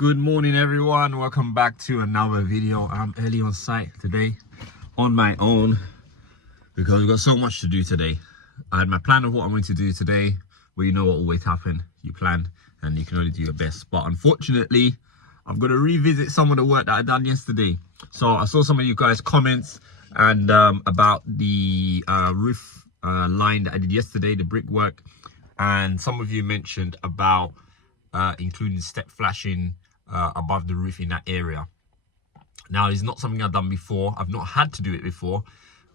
Good morning everyone, welcome back to another video. I'm early on site today on my own because we've got so much to do today. I had my plan of what I'm going to do today, but you know what always happens, you plan and you can only do your best. But unfortunately, I'm going to revisit some of the work that I done yesterday. So I saw some of you guys comments and about the roof line that I did yesterday, the brickwork, and some of you mentioned about including step flashing above the roof in that area. Now, it's not something I've done before. I've not had to do it before.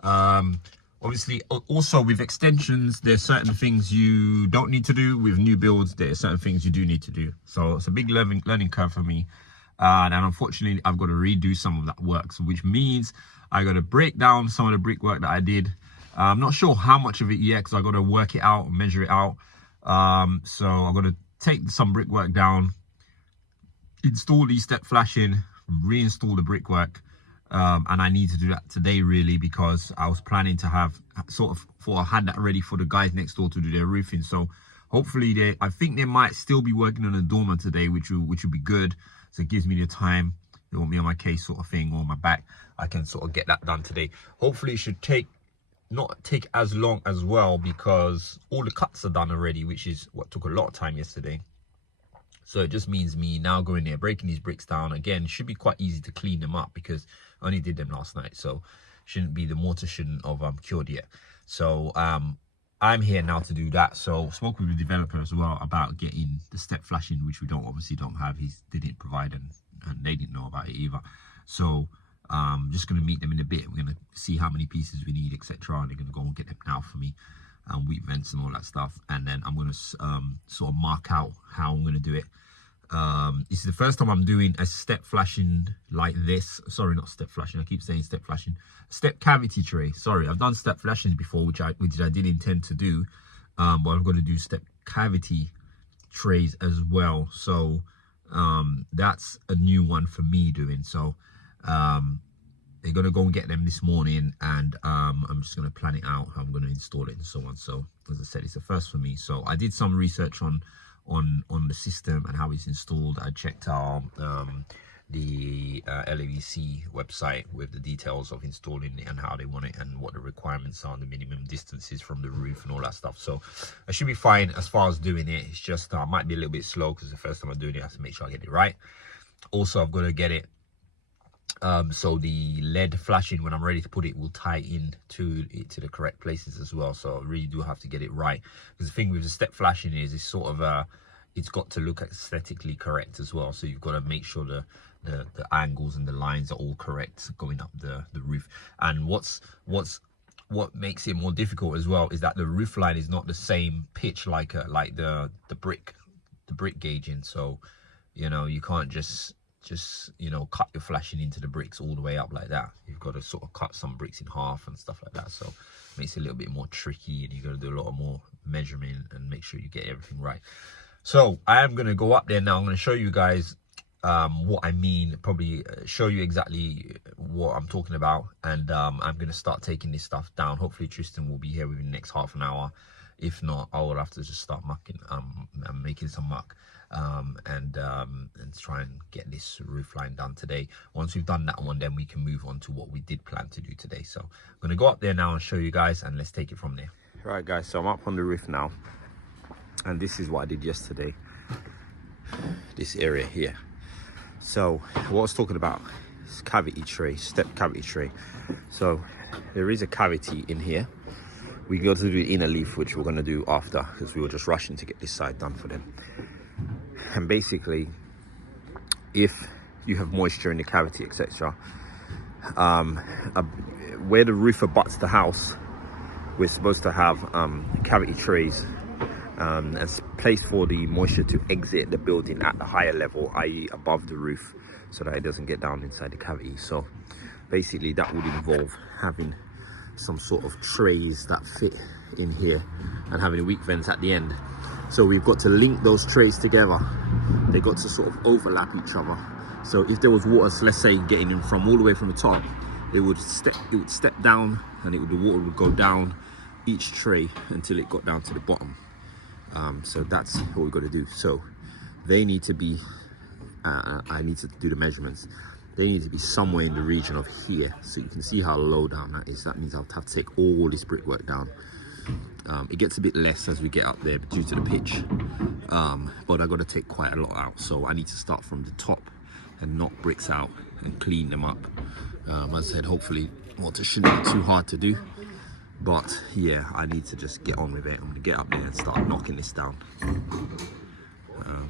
Obviously, also with extensions, there's certain things you don't need to do. With new builds, there's certain things you do need to do. So it's a big learning curve for me. And unfortunately, I've got to redo some of that work, so which means I got to break down some of the brickwork that I did. I'm not sure how much of it yet because I got to work it out, measure it out. So I'm going to take some brickwork down, install these step flashing, reinstall the brickwork, and I need to do that today really because I was planning to have I had that ready for the guys next door to do their roofing. So hopefully I think they might still be working on a dormer today, which would be good. So it gives me the time. They won't be on my case sort of thing or my back. I can sort of get that done today. Hopefully it should not take as long as well because all the cuts are done already, which is what took a lot of time yesterday. So it just means me now going there, breaking these bricks down. Again, it should be quite easy to clean them up because I only did them last night. So the mortar shouldn't have cured yet. So I'm here now to do that. So spoke with the developer as well about getting the step flashing, which we obviously don't have. They didn't provide and they didn't know about it either. So just going to meet them in a bit. We're going to see how many pieces we need, etc. And they're going to go and get them now for me. Wheat vents and all that stuff, and then I'm going to sort of mark out how I'm going to do it. This is the first time I'm doing a step flashing like this. Sorry, not step flashing, I keep saying step flashing. Step cavity tray. Sorry, I've done step flashings before, which I did intend to do, but I'm going to do step cavity trays as well. So that's a new one for me doing. So they're going to go and get them this morning, and I'm just going to plan it out how I'm going to install it and so on. So as I said, it's a first for me. So I did some research on the system and how it's installed. I checked out the LAVC website with the details of installing it and how they want it and what the requirements are, the minimum distances from the roof and all that stuff. So I should be fine as far as doing it. It's just I might be a little bit slow because the first time I'm doing it, I have to make sure I get it right. Also, I've got to get it so the LED flashing, when I'm ready to put it, will tie in to the correct places as well. So I really do have to get it right, because the thing with the step flashing is it's sort of it's got to look aesthetically correct as well. So you've got to make sure the angles and the lines are all correct going up the roof. And what makes it more difficult as well is that the roof line is not the same pitch like the brick gauging. So you know, you can't just cut your flashing into the bricks all the way up like that. You've got to sort of cut some bricks in half and stuff like that. So it makes it a little bit more tricky, and you've got to do a lot more measurement and make sure you get everything right. So I am going to go up there now. I'm going to show you guys what I mean, probably show you exactly what I'm talking about, and I'm going to start taking this stuff down. Hopefully Tristan will be here within the next half an hour. If not, I will have to just start mucking. I'm making some muck and try and get this roof line done today. Once we've done that one, then we can move on to what we did plan to do today. So I'm going to go up there now and show you guys, and let's take it from there. Right guys, so I'm up on the roof now, and this is what I did yesterday, this area here. So what I was talking about is cavity tray, step cavity tray. So there is a cavity in here. We got to do the inner leaf, which we're going to do after, because we were just rushing to get this side done for them. And basically, if you have moisture in the cavity, etc., where the roof abuts the house, we're supposed to have cavity trays as place for the moisture to exit the building at the higher level, i.e. above the roof, so that it doesn't get down inside the cavity. So basically that would involve having some sort of trays that fit in here and having weak vents at the end. So we've got to link those trays together. They got to sort of overlap each other. So if there was water, so let's say getting in from all the way from the top, it would step down, and the water would go down each tray until it got down to the bottom. So that's what we've got to do. So they need to be I need to do the measurements. They need to be somewhere in the region of here, so you can see how low down that is. That means I'll have to take all this brickwork down. It gets a bit less as we get up there due to the pitch, but I got to take quite a lot out, so I need to start from the top and knock bricks out and clean them up. As I said, hopefully water shouldn't be too hard to do, but yeah, I need to just get on with it. I'm gonna get up there and start knocking this down.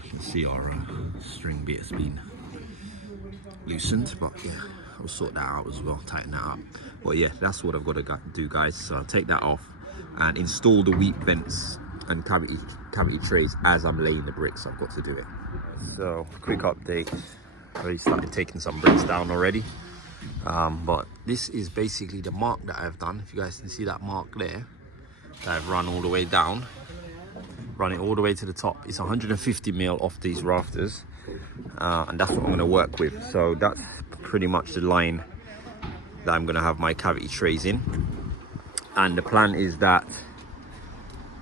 You can see our string bit has been loosened, but yeah, I'll sort that out as well, tighten that up. But yeah, that's what I've got to do, guys. So I'll take that off and install the weep vents and cavity trays as I'm laying the bricks. I've got to do it. So quick update, I already started taking some bricks down already, but this is basically the mark that I've done. If you guys can see that mark there, that I've run all the way down, run it all the way to the top. It's 150 mil off these rafters, and that's what I'm going to work with. So that's pretty much the line that I'm going to have my cavity trays in. And the plan is that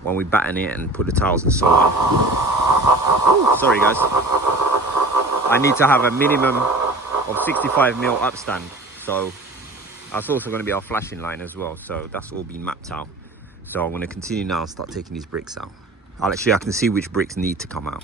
when we batten it and put the tiles and so on, sorry guys, I need to have a minimum of 65 mil upstand. So that's also going to be our flashing line as well. So that's all been mapped out. So I'm going to continue now and start taking these bricks out. I can see which bricks need to come out.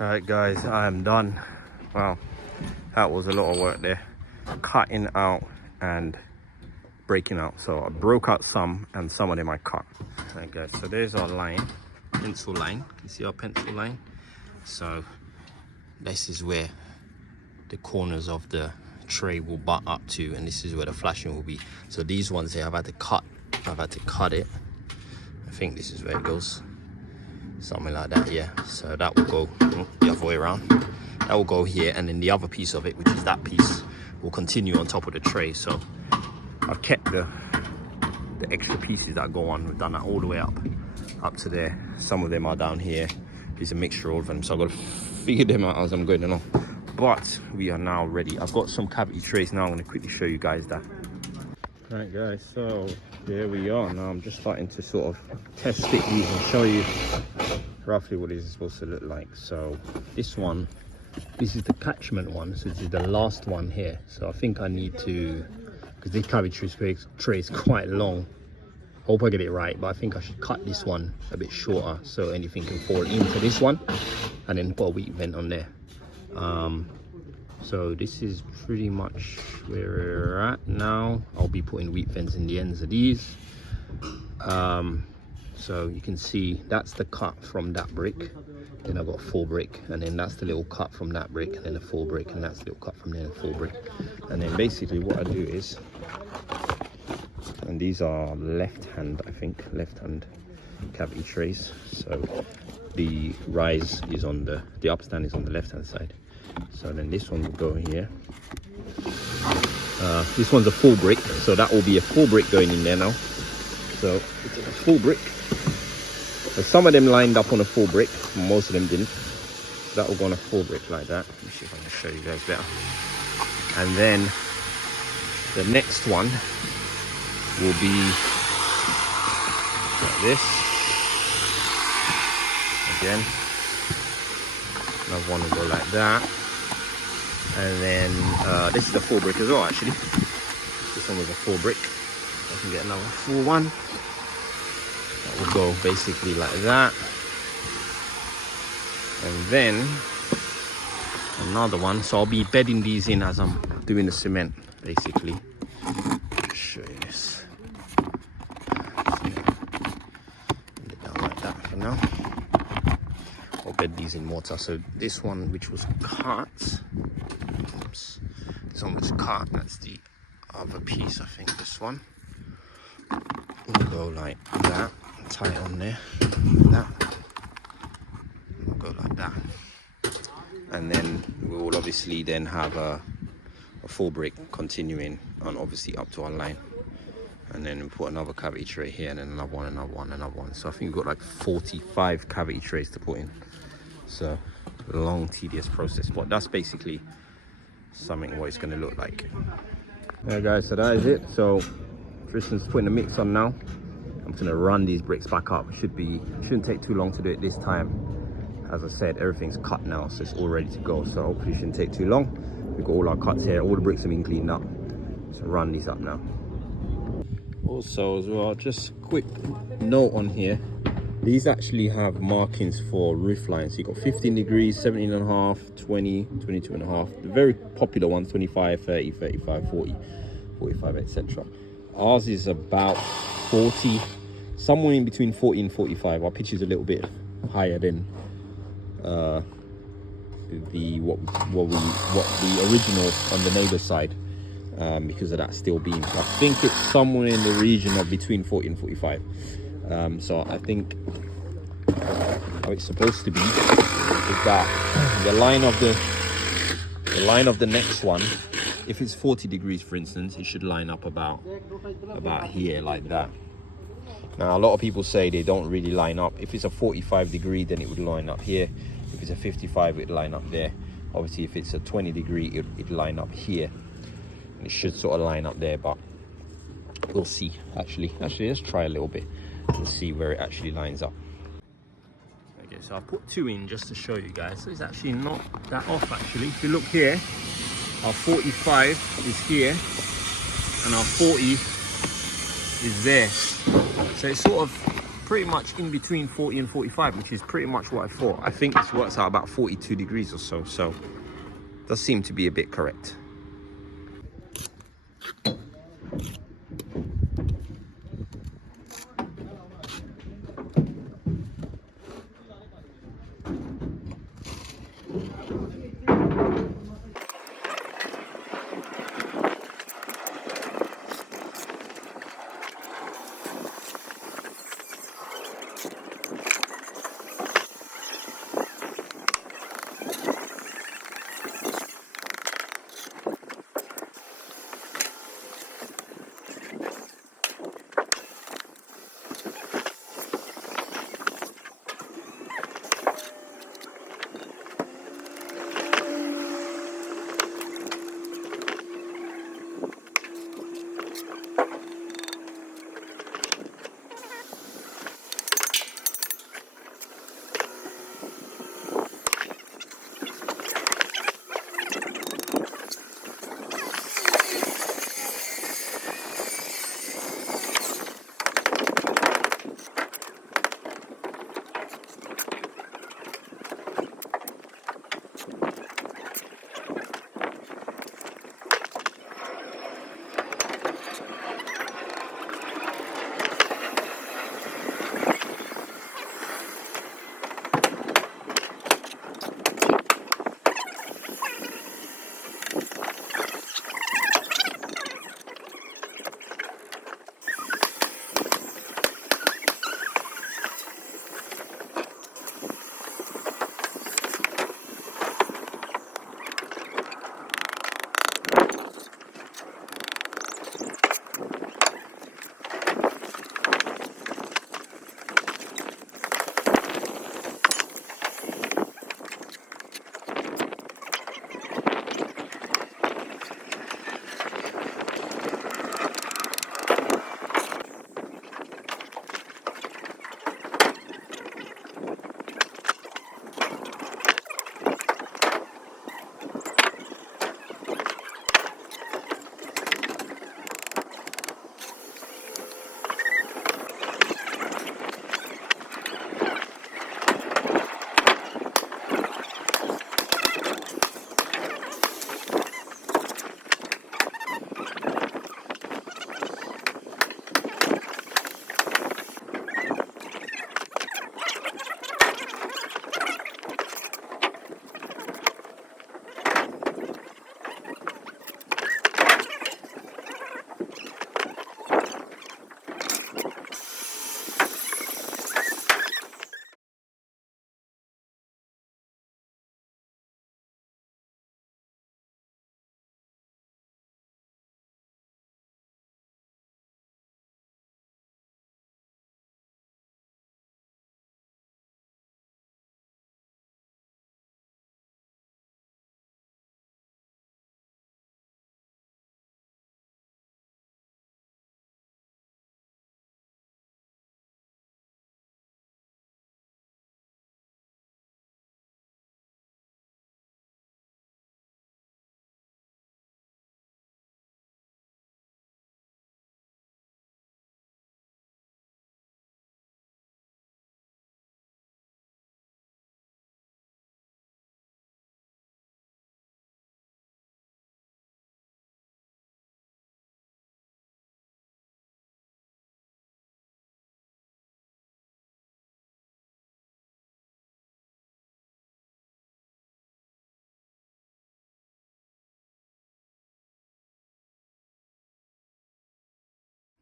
Alright guys, I am done. Wow, that was a lot of work there. Cutting out and breaking out. So I broke out some and some of them I cut. Alright guys, so there's our line, pencil line. You can see our pencil line. So this is where the corners of the tray will butt up to, and this is where the flashing will be. So these ones here I've had to cut it. I think this is where it goes, something like that. Yeah, so that will go the other way around. That will go here, and then the other piece of it, which is that piece, will continue on top of the tray. So I've kept the extra pieces that go on. We've done that all the way up to there. Some of them are down here. It's a mixture of them, so I've got to figure them out as I'm going along. But we are now ready. I've got some cavity trays now. I'm going to quickly show you guys that. Right guys, so there we are. Now I'm just starting to sort of test fit these and show you roughly what it's supposed to look like. So this one, this is the catchment one, so this is the last one here. So I think I need to, because this cavity tray is quite long, hope I get it right, but I think I should cut this one a bit shorter so anything can fall into this one, and then put a wheat vent on there. So this is pretty much where we're at now. I'll be putting wheat vents in the ends of these. So you can see that's the cut from that brick, then I've got a full brick, and then that's the little cut from that brick, and then a full brick, and that's the little cut from there, and a full brick. And then basically what I do is, and these are left hand, I think, left hand cavity trays. So the rise is on the upstand is on the left hand side. So then this one will go here. This one's a full brick, so that will be a full brick going in there now. So it's a full brick. So some of them lined up on a full brick, most of them didn't. So that will go on a full brick like that. Let me see if I can show you guys better. And then the next one will be like this. Again, another one will go like that. And then this is a full brick as well, actually. This one was a full brick. I can get another full one. That will go basically like that. And then another one. So I'll be bedding these in as I'm doing the cement, basically. I'll show you this. Put it down like that for now. I'll bed these in mortar. So this one, which was cut, oops, this one was cut. That's the other piece, I think. This one will go like that. Tie it on there, like that. We'll go like that, and then we will obviously then have a full brick continuing on, obviously up to our line, and then we put another cavity tray here, and then another one, another one, another one. So I think we've got like 45 cavity trays to put in. So a long, tedious process, but that's basically something what it's going to look like. Yeah guys, so that is it. So Tristan's putting the mix on now. I'm just gonna run these bricks back up. Shouldn't take too long to do it this time. As I said, everything's cut now, so it's all ready to go. So hopefully it shouldn't take too long. We've got all our cuts here. All the bricks have been cleaned up. So run these up now. Also as well, just quick note on here. These actually have markings for roof lines. So you've got 15 degrees, 17.5, 20, 22.5. The very popular ones, 25, 30, 35, 40, 45, etc. Ours is about 40, somewhere in between 40 and 45. Our pitch is a little bit higher than what the original on the neighbor's side, because of that steel beam. I think it's somewhere in the region of between 40 and 45. So I think how it's supposed to be is that the line of the next one, if it's 40 degrees for instance, it should line up about here like that. Now a lot of people say they don't really line up. If it's a 45 degree, then it would line up here. If it's a 55, it'd line up there. Obviously if it's a 20 degree, it'd line up here, and it should sort of line up there, but we'll see. Actually let's try a little bit and see where it actually lines up. Okay, so I've put 2 in just to show you guys. So it's actually not that off actually. If you look here, our 45 is here and our 40 is there. So it's sort of pretty much in between 40 and 45, which is pretty much what I thought. I think this works out about 42 degrees or so. So it does seem to be a bit correct.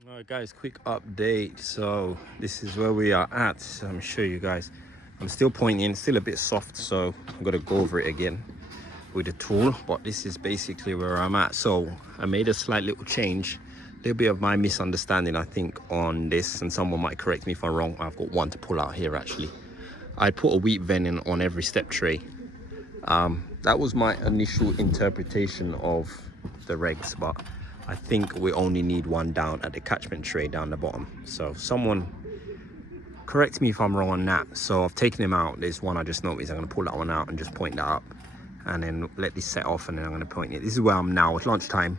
All right, guys, quick update. So this is where we are at. So I'm show you guys. I'm still pointing, still a bit soft, so I'm gonna go over it again with the tool. But this is basically where I'm at. So I made a slight little change. A little bit of my misunderstanding, I think, on this, and someone might correct me if I'm wrong. I've got one to pull out here actually. I put a wheat vent in on every step tray. That was my initial interpretation of the regs, but I think we only need one down at the catchment tray down the bottom. So someone correct me if I'm wrong on that. So I've taken him out. There's one I just noticed. I'm going to pull that one out and just point that up, and then let this set off, and then I'm going to point it. This is where I'm now. It's lunchtime,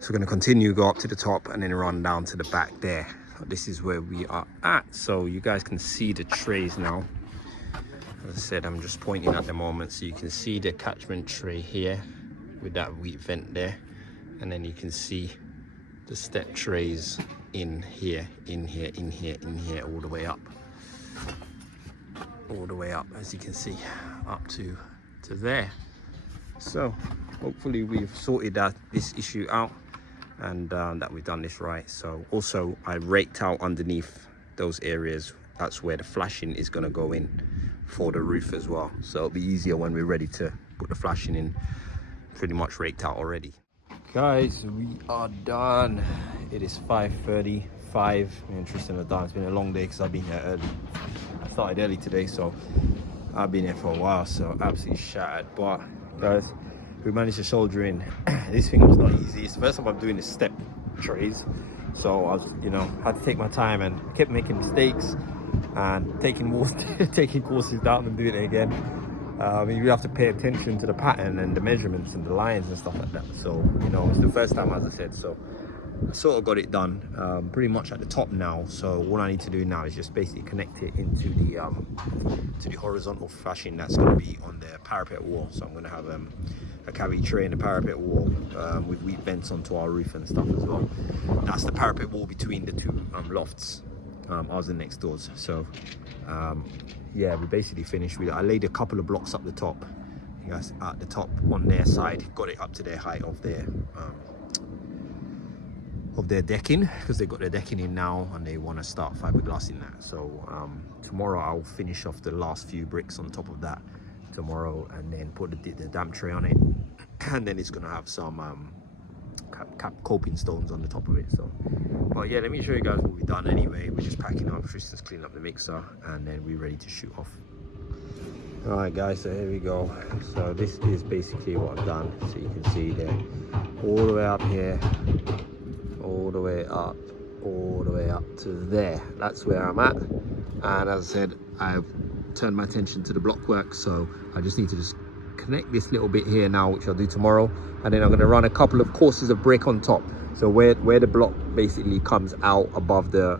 so we're going to continue, go up to the top, and then run down to the back there. This is where we are at. So you guys can see the trays now. As I said, I'm just pointing at the moment, so you can see the catchment tray here with that wheat vent there, and then you can see the step trays in here, in here, in here, in here, all the way up, as you can see, up to there. So hopefully we've sorted this issue out, and that we've done this right. So also I raked out underneath those areas. That's where the flashing is going to go in for the roof as well, so it'll be easier when we're ready to put the flashing in. Pretty much raked out already. Guys, we are done. It is 5:35. Me and Tristan are done. It's been a long day because I've been here early. I started early today, so I've been here for a while, so absolutely shattered. But guys, we managed to soldier in. This thing was not easy. It's the first time I'm doing the step trays, so I was, had to take my time and kept making mistakes and taking courses down and doing it again. You have to pay attention to the pattern and the measurements and the lines and stuff like that. So it's the first time, as I said, so I sort of got it done pretty much at the top now. So what I need to do now is just basically connect it into the horizontal flashing that's going to be on the parapet wall. So I'm going to have a cavity tray in the parapet wall with wheat vents onto our roof and stuff as well. That's the parapet wall between the two lofts, ours and next doors. So yeah, we basically finished with it. I laid a couple of blocks up the top, yes, at the top on their side, got it up to their height of their decking, because they've got their decking in now and they want to start fiberglass in that. So tomorrow I'll finish off the last few bricks on top of that tomorrow, and then put the damp tray on it, and then it's going to have some coping stones on the top of it. So but yeah, let me show you guys what we've done anyway. We're just packing up. Tristan's cleaning up the mixer, and then we're ready to shoot off. All right guys, so here we go. So this is basically what I've done. So you can see there, all the way up here, all the way up, all the way up to there. That's where I'm at. And as I said, I've turned my attention to the block work, so I just need to just connect this little bit here now, which I'll do tomorrow, and then I'm going to run a couple of courses of brick on top. So where the block basically comes out above the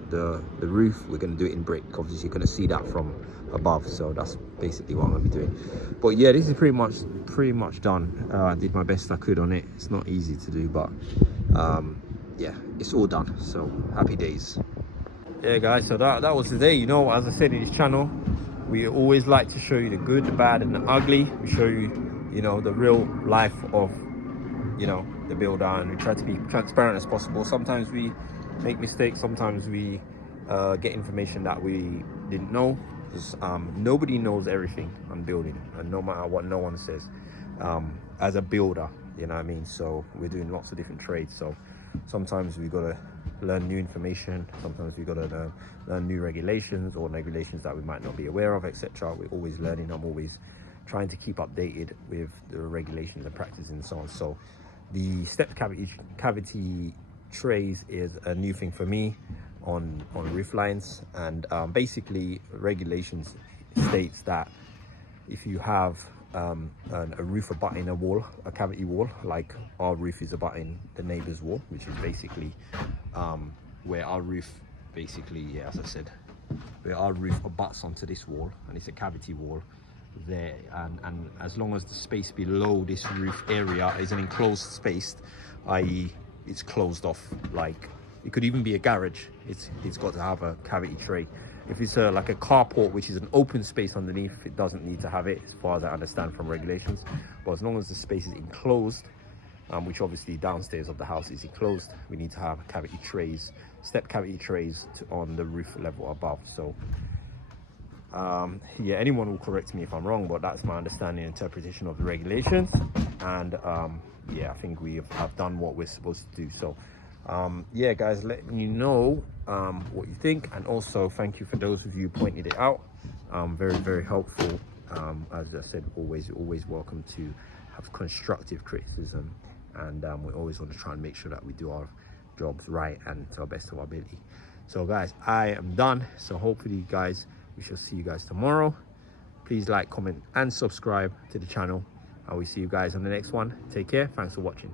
roof, we're going to do it in brick. Obviously you're going to see that from above, so that's basically what I'm going to be doing. But yeah, this is pretty much done. I did my best I could on it. It's not easy to do, but yeah, it's all done, so happy days. Yeah guys, so that was today. As I said in this channel, we always like to show you the good, the bad, and the ugly. We show you, the real life of, the builder, and we try to be transparent as possible. Sometimes we make mistakes. Sometimes we get information that we didn't know, because nobody knows everything on building, and no matter what no one says, as a builder, you know what I mean? So we're doing lots of different trades. So sometimes we got to learn new information. Sometimes we got to learn new regulations, or regulations that we might not be aware of, etc. We're always learning. I'm always trying to keep updated with the regulations and practices and so on. So the step cavity trays is a new thing for me on roof lines, and basically regulations states that if you have a roof abutting a wall, a cavity wall, like our roof is abutting the neighbor's wall, which is basically where our roof basically, as I said, where our roof abuts onto this wall, and it's a cavity wall there, and as long as the space below this roof area is an enclosed space, i.e. it's closed off, like it could even be a garage, it's got to have a cavity tray. If it's like a carport, which is an open space underneath, it doesn't need to have it, as far as I understand from regulations. But as long as the space is enclosed, which obviously downstairs of the house is enclosed. We need to have cavity trays, step cavity trays on the roof level above. So yeah, anyone will correct me if I'm wrong, but that's my understanding and interpretation of the regulations. And yeah, I think we have done what we're supposed to do. So yeah, guys, let me know what you think, and also thank you for those of you who pointed it out. Very helpful. As I said, always welcome to have constructive criticism, and we always want to try and make sure that we do our jobs right and to our best of our ability. So guys, I am done. So hopefully guys, we shall see you guys tomorrow. Please like, comment and subscribe to the channel, and we see you guys on the next one. Take care. Thanks for watching.